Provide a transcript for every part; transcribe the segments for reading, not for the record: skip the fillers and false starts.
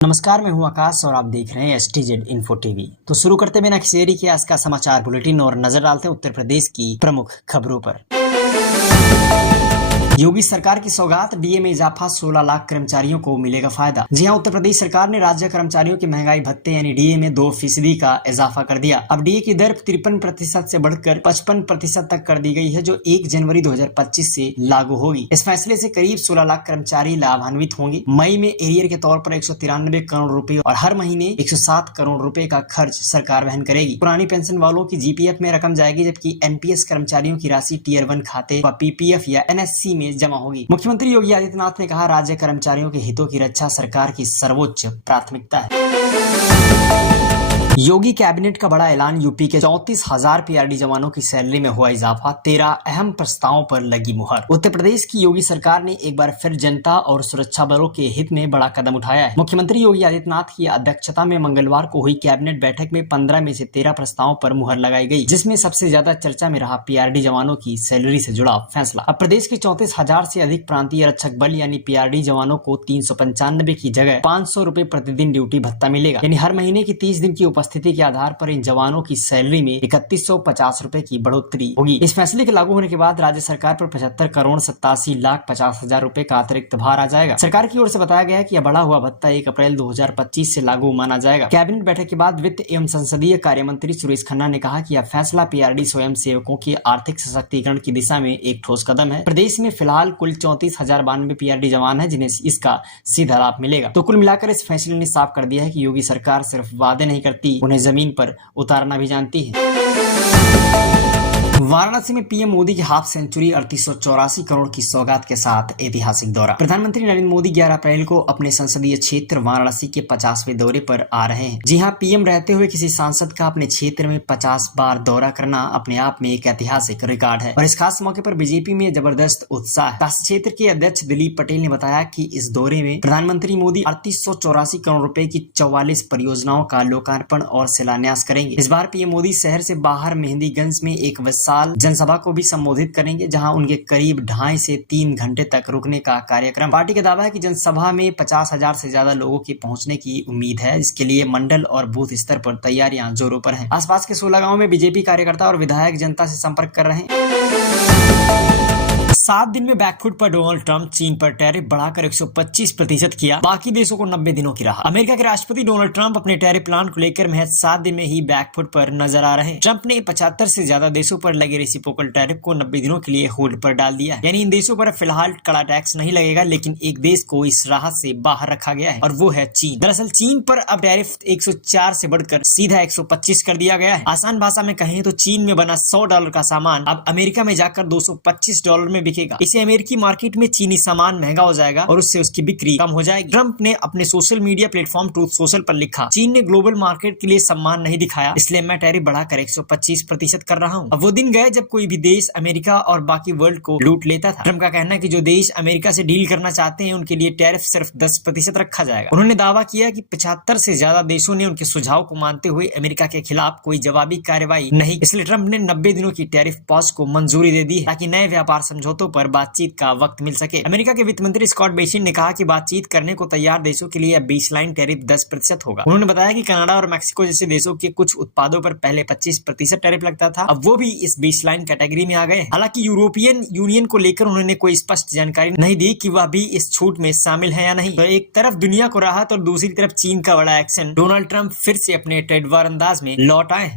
नमस्कार, मैं हूं आकाश और आप देख रहे हैं STZ इन्फो टीवी। तो शुरू करते बिना किसी देरी के आज का समाचार बुलेटिन और नजर डालते हैं उत्तर प्रदेश की प्रमुख खबरों पर। योगी सरकार की सौगात, डीए में इजाफा, 16 लाख कर्मचारियों को मिलेगा फायदा। जी हां, उत्तर प्रदेश सरकार ने राज्य कर्मचारियों के महंगाई भत्ते यानी डीए में 2% का इजाफा कर दिया। अब डीए की दर 53% से बढ़कर 55% तक कर दी गई है, जो 1 जनवरी 2025 से लागू होगी। इस फैसले से करीब 16 लाख कर्मचारी लाभान्वित होंगे। मई में एरियर के तौर पर 193 करोड़ रुपए और हर महीने 107 करोड़ रुपए का खर्च सरकार वहन करेगी। पुरानी पेंशन वालों की जीपीएफ में रकम जाएगी, जबकि एनपीएस कर्मचारियों की राशि टियर 1 खाते व पीपीएफ या एनएससी में जमा होगी। मुख्यमंत्री योगी आदित्यनाथ ने कहा, राज्य कर्मचारियों के हितों की रक्षा सरकार की सर्वोच्च प्राथमिकता है। योगी कैबिनेट का बड़ा ऐलान, यूपी के 34,000 पीआरडी जवानों की सैलरी में हुआ इजाफा, 13 अहम प्रस्तावों पर लगी मुहर। उत्तर प्रदेश की योगी सरकार ने एक बार फिर जनता और सुरक्षा बलों के हित में बड़ा कदम उठाया है। मुख्यमंत्री योगी आदित्यनाथ की अध्यक्षता में मंगलवार को हुई कैबिनेट बैठक में 15 में से 13 प्रस्तावों पर मुहर लगाई गई, जिसमें सबसे ज्यादा चर्चा में रहा पीआरडी जवानों की सैलरी से जुड़ा फैसला। अब प्रदेश के 34,000 से अधिक प्रांतीय रक्षक बल यानी पीआरडी जवानों को 395 की जगह 500 रुपए प्रतिदिन ड्यूटी भत्ता मिलेगा, यानी हर महीने की 30 दिन की उपस्थिति के आधार पर इन जवानों की सैलरी में 3150 रुपए की बढ़ोतरी होगी। इस फैसले के लागू होने के बाद राज्य सरकार पर 75 करोड़ 87 लाख 50 हजार रुपए का अतिरिक्त भार आ जाएगा। सरकार की ओर से बताया गया है कि यह बढ़ा हुआ भत्ता 1 अप्रैल 2025 से लागू माना जाएगा। कैबिनेट बैठक के बाद वित्त एवं संसदीय कार्य मंत्री सुरेश खन्ना ने कहा कि यह फैसला पीआरडी स्वयं सेवकों की आर्थिक सशक्तिकरण की दिशा में एक ठोस कदम है। प्रदेश में फिलहाल कुल 34,092 पीआरडी जवान है, जिन्हें इसका सीधा लाभ मिलेगा। तो कुल मिलाकर इस फैसले ने साफ कर दिया है कि योगी सरकार सिर्फ वादे नहीं करती, उन्हें जमीन पर उतारना भी जानती है। वाराणसी में पीएम मोदी की हाफ सेंचुरी, 3884 करोड़ की सौगात के साथ ऐतिहासिक दौरा। प्रधानमंत्री नरेंद्र मोदी 11 अप्रैल को अपने संसदीय क्षेत्र वाराणसी के 50वें दौरे पर आ रहे हैं। जी हां, पीएम रहते हुए किसी सांसद का अपने क्षेत्र में 50 बार दौरा करना अपने आप में एक ऐतिहासिक रिकॉर्ड है और इस खास मौके पर बीजेपी में जबरदस्त उत्साह है। काशी क्षेत्र के अध्यक्ष दिलीप पटेल ने बताया कि इस दौरे में प्रधानमंत्री मोदी 3884 करोड़ रुपए की 44 परियोजनाओं का लोकार्पण और शिलान्यास करेंगे। इस बार पीएम मोदी शहर से बाहर मेहंदीगंज में एक विशाल जनसभा को भी संबोधित करेंगे, जहां उनके करीब 2.5 से 3 घंटे तक रुकने का कार्यक्रम। पार्टी का दावा है कि जनसभा में 50,000 से ज्यादा लोगों के पहुंचने की उम्मीद है। इसके लिए मंडल और बूथ स्तर पर तैयारियां जोरों पर हैं। आसपास के 16 गांवों में बीजेपी कार्यकर्ता और विधायक जनता से संपर्क कर रहे हैं। 7 दिन में बैकफुट पर डोनाल्ड ट्रंप, चीन पर टैरिफ बढ़ाकर 125% किया, बाकी देशों को 90 दिनों की राह। अमेरिका के राष्ट्रपति डोनाल्ड ट्रंप अपने टैरिफ प्लान को लेकर महज 7 दिन में ही बैकफुट पर नजर आ रहे हैं। ट्रंप ने 75 से ज्यादा देशों पर लगे रेसिप्रोकल टैरिफ को 90 दिनों के लिए होल्ड पर डाल दिया है। यानी इन देशों पर फिलहाल कड़ा टैक्स नहीं लगेगा, लेकिन एक देश को इस राहत से बाहर रखा गया है और वो है चीन। दरअसल चीन पर अब टैरिफ 104 से बढ़कर सीधा 125 कर दिया गया है। आसान भाषा में कहें तो चीन में बना $100 का सामान अब अमेरिका में जाकर $225 में बिकेगा। इससे अमेरिकी मार्केट में चीनी सामान महंगा हो जाएगा और उससे उसकी बिक्री कम हो जाएगी। ट्रंप ने अपने social media platform truth social पर लिखा, चीन ने ग्लोबल मार्केट के लिए सम्मान नहीं दिखाया, इसलिए मैं टैरिफ बढ़ाकर 125% कर रहा हूं। अब वो दिन गए जब कोई भी देश अमेरिका और बाकी वर्ल्ड को लूट लेता था। ट्रंप का कहना है कि जो देश अमेरिका से डील करना चाहते हैं उनके लिए टैरिफ सिर्फ 10% रखा जाएगा। उन्होंने दावा किया कि 75 से ज्यादा देशों ने उनके सुझाव को मानते हुए अमेरिका के खिलाफ कोई जवाबी कार्रवाई नहीं, इसलिए ट्रंप ने 90 दिनों की टैरिफ पॉज को मंजूरी दे दी है, ताकि नए व्यापार समझौतों पर बातचीत का वक्त मिल सके। अमेरिका के वित्त मंत्री स्कॉट बेसिन ने कहा कि बातचीत करने को तैयार देशों के लिए बेसलाइन टैरिफ 10% होगा। उन्होंने बताया कि कनाडा और मैक्सिको जैसे देशों के कुछ उत्पादों पर पहले 25% टैरिफ लगता था, अब वो भी इस बेसलाइन कैटेगरी में आ गए। हालांकि यूरोपियन यूनियन को लेकर उन्होंने कोई स्पष्ट जानकारी नहीं दी कि वह भी इस छूट में शामिल है या नहीं। तो एक तरफ दुनिया को राहत और दूसरी तरफ चीन का बड़ा एक्शन, डोनाल्ड ट्रंप फिर से अपने ट्रेड वार अंदाज में लौट आए।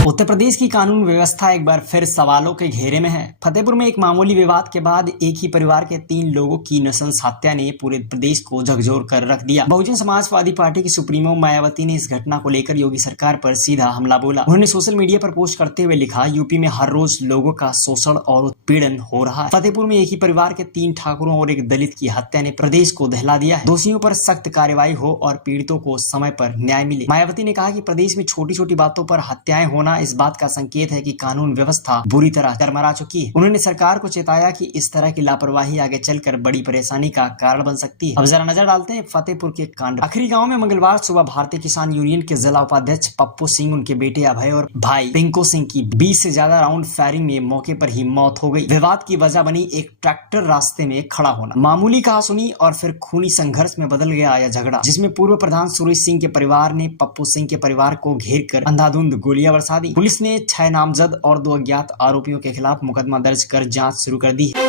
उत्तर प्रदेश की कानून व्यवस्था एक बार फिर सवालों के घेरे में है। फतेहपुर में एक मामूली विवाद के बाद एक ही परिवार के 3 लोगों की नृशंस हत्या ने पूरे प्रदेश को झकझोर कर रख दिया। बहुजन समाजवादी पार्टी की सुप्रीमो मायावती ने इस घटना को लेकर योगी सरकार पर सीधा हमला बोला। उन्होंने सोशल मीडिया पर पोस्ट करते हुए लिखा, यूपी में हर रोज लोगों का शोषण और उत्पीड़न हो रहा है। फतेहपुर में एक ही परिवार के 3 ठाकुरों और एक दलित की हत्या ने प्रदेश को दहला दिया है। दोषियों पर सख्त कार्रवाई हो और पीड़ितों को समय पर न्याय मिले। मायावती ने कहा कि प्रदेश में छोटी छोटी बातों पर हत्याएं होना इस बात का संकेत है कि कानून व्यवस्था बुरी तरह डरमरा चुकी है। उन्होंने सरकार को चेताया कि इस तरह की लापरवाही आगे चलकर बड़ी परेशानी का कारण बन सकती है। अब जरा नजर डालते हैं फतेहपुर के कांड। आखिरी गांव में मंगलवार सुबह भारतीय किसान यूनियन के जिला उपाध्यक्ष पप्पू सिंह, उनके बेटे अभय और भाई पिंको सिंह की 20 से ज्यादा राउंड फायरिंग में मौके पर ही मौत हो गई। विवाद की वजह बनी एक ट्रैक्टर रास्ते में खड़ा होना। मामूली कहासुनी और फिर खूनी संघर्ष में बदल गया यह झगड़ा, जिसमें पूर्व प्रधान सुरेश सिंह के परिवार ने पप्पू सिंह के परिवार को घेर कर अंधाधुंध गोलियां बरसा दी। पुलिस ने 6 नामजद और 2 अज्ञात आरोपियों के खिलाफ मुकदमा दर्ज कर जांच शुरू कर दी है।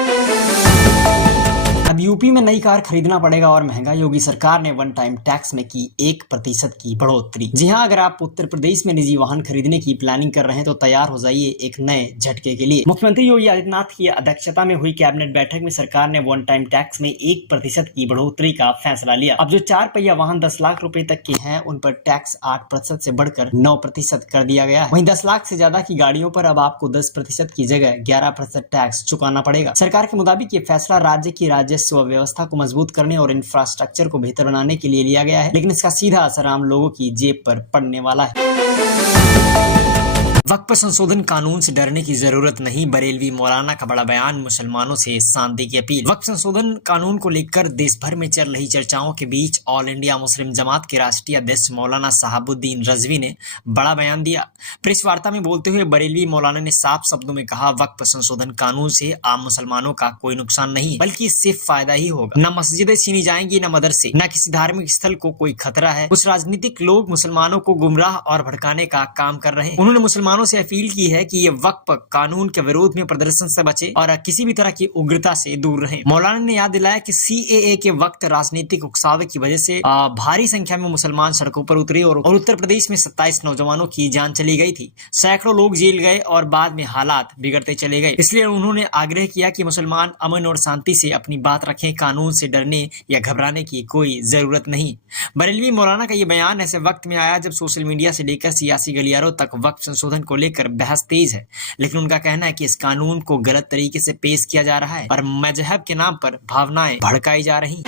अब यूपी में नई कार खरीदना पड़ेगा और महंगा। योगी सरकार ने वन टाइम टैक्स में की 1% की बढ़ोतरी। जी हां, अगर आप उत्तर प्रदेश में निजी वाहन खरीदने की प्लानिंग कर रहे हैं तो तैयार हो जाइए एक नए झटके के लिए। मुख्यमंत्री योगी आदित्यनाथ की अध्यक्षता में हुई कैबिनेट बैठक में सरकार ने वन टाइम टैक्स में 1% की बढ़ोतरी का फैसला लिया। अब जो 4 पहिया वाहन 10 लाख रुपए तक के हैं, उन पर टैक्स 8% से बढ़कर 9% कर दिया गया है। वहीं 10 लाख से ज्यादा की गाड़ियों पर अब आपको 10% की जगह 11% टैक्स चुकाना पड़ेगा। सरकार के मुताबिक ये फैसला राज्य की राजस्व व्यवस्था को मजबूत करने और इंफ्रास्ट्रक्चर को बेहतर बनाने के लिए लिया गया है, लेकिन इसका सीधा असर आम लोगों की जेब पर पड़ने वाला है। वक्फ संशोधन कानून से डरने की जरूरत नहीं, बरेलवी मौलाना का बड़ा बयान, मुसलमानों से शांति की अपील। वक्फ संशोधन कानून को लेकर देश भर में चल रही चर्चाओं के बीच ऑल इंडिया मुस्लिम जमात के राष्ट्रीय अध्यक्ष मौलाना साहबुद्दीन रजवी ने बड़ा बयान दिया। प्रेस वार्ता में बोलते हुए बरेलवी मौलाना ने साफ शब्दों में कहा, वक्फ संशोधन कानून से आम मुसलमानों का कोई नुकसान नहीं, बल्कि इससे फायदा ही होगा। न मस्जिदें छीनी जाएंगी, न मदरसे, न किसी धार्मिक स्थल को कोई खतरा है। कुछ राजनीतिक लोग मुसलमानों को गुमराह और भड़काने का काम कर रहे हैं। उन्होंने मुसलमानों से अपील की है कि ये वक्फ कानून के विरोध में प्रदर्शन से बचे और किसी भी तरह की उग्रता से दूर रहें। मौलाना ने याद दिलाया कि CAA के वक्त राजनीतिक उकसावे की वजह से भारी संख्या में मुसलमान सड़कों पर उतरे और उत्तर प्रदेश में 27 नौजवानों की जान चली गई थी। सैकड़ों लोग जेल गए और बाद में हालात बिगड़ते चले गए। इसलिए उन्होंने आग्रह किया कि मुसलमान अमन और शांति से अपनी बात रखें, कानून से डरने या घबराने की कोई जरूरत नहीं। बरेलवी मौलाना का ये बयान ऐसे वक्त में आया जब सोशल मीडिया से लेकर सियासी गलियारों तक वक्फ संशोधन को लेकर बहस तेज है, लेकिन उनका कहना है कि इस कानून को गलत तरीके से पेश किया जा रहा है और मजहब के नाम पर भावनाएं भड़काई जा रही।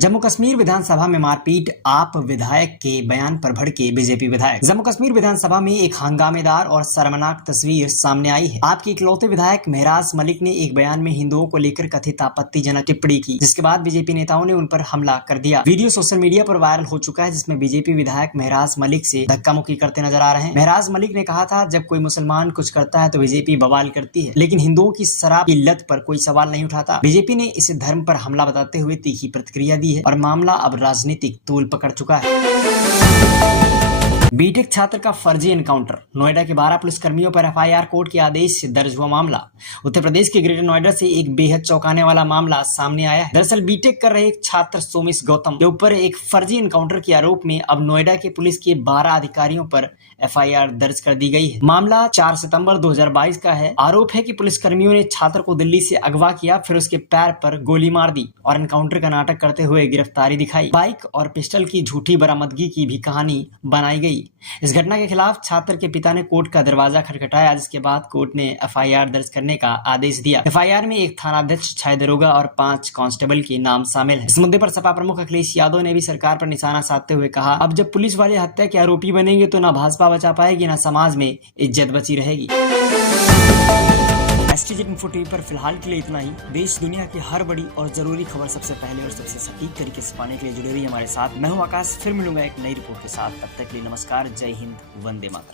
जम्मू कश्मीर विधानसभा में मारपीट, आप विधायक के बयान पर भड़के बीजेपी विधायक। जम्मू कश्मीर विधानसभा में एक हंगामेदार और शर्मनाक तस्वीर सामने आई है। आपके इकलौते विधायक महराज मलिक ने एक बयान में हिंदुओं को लेकर कथित आपत्तिजनक टिप्पणी की, जिसके बाद बीजेपी नेताओं ने उन पर हमला कर दिया। वीडियो सोशल मीडिया पर वायरल हो चुका है, जिसमें बीजेपी विधायक महराज मलिक से धक्का मुक्की करते नजर आ रहे हैं। महराज मलिक ने कहा था, जब कोई मुसलमान कुछ करता है तो बीजेपी बवाल करती है, लेकिन हिंदुओं की शराब की लत पर कोई सवाल नहीं उठाता। बीजेपी ने इसे धर्म पर हमला बताते हुए तीखी प्रतिक्रिया दी है और मामला अब राजनीतिक तूल पकड़ चुका है। बीटेक छात्र का फर्जी एनकाउंटर, नोएडा के 12 पुलिसकर्मियों पर FIR कोर्ट के आदेश से दर्ज हुआ मामला। उत्तर प्रदेश के ग्रेटर नोएडा से एक बेहद चौंकाने वाला मामला सामने आया है। दरअसल बीटेक कर रहे एक छात्र सोमेश गौतम के ऊपर एक फर्जी एनकाउंटर के आरोप में अब नोएडा के पुलिस के 12 अधिकारियों पर FIR दर्ज कर दी गई है। मामला 4 सितंबर 2022 का है। आरोप है कि पुलिसकर्मियों ने छात्र को दिल्ली से अगवा किया, फिर उसके पैर पर गोली मार दी और एनकाउंटर का नाटक करते हुए गिरफ्तारी दिखाई। बाइक और पिस्टल की झूठी बरामदगी की भी कहानी बनाई गई। इस घटना के खिलाफ छात्र के पिता ने कोर्ट का दरवाजा खटखटाया, जिसके बाद कोर्ट ने FIR दर्ज करने का आदेश दिया। FIR में एक थानाध्यक्ष, 6 दरोगा और 5 कांस्टेबल के नाम शामिल है। इस मुद्दे पर सपा प्रमुख अखिलेश यादव ने भी सरकार पर निशाना साधते हुए कहा, अब जब पुलिस वाले हत्या के आरोपी बनेंगे तो ना भाजपा बचा पाएगी, ना समाज में इज्जत बची रहेगी। STZ Info TV पर फिलहाल के लिए इतना ही। देश दुनिया की हर बड़ी और जरूरी खबर सबसे पहले और सबसे सटीक तरीके से पाने के लिए जुड़े रहिए हमारे साथ। मैं हूं आकाश, फिर मिलूंगा एक नई रिपोर्ट के साथ। तब तक के लिए नमस्कार, जय हिंद, वंदे मातरम।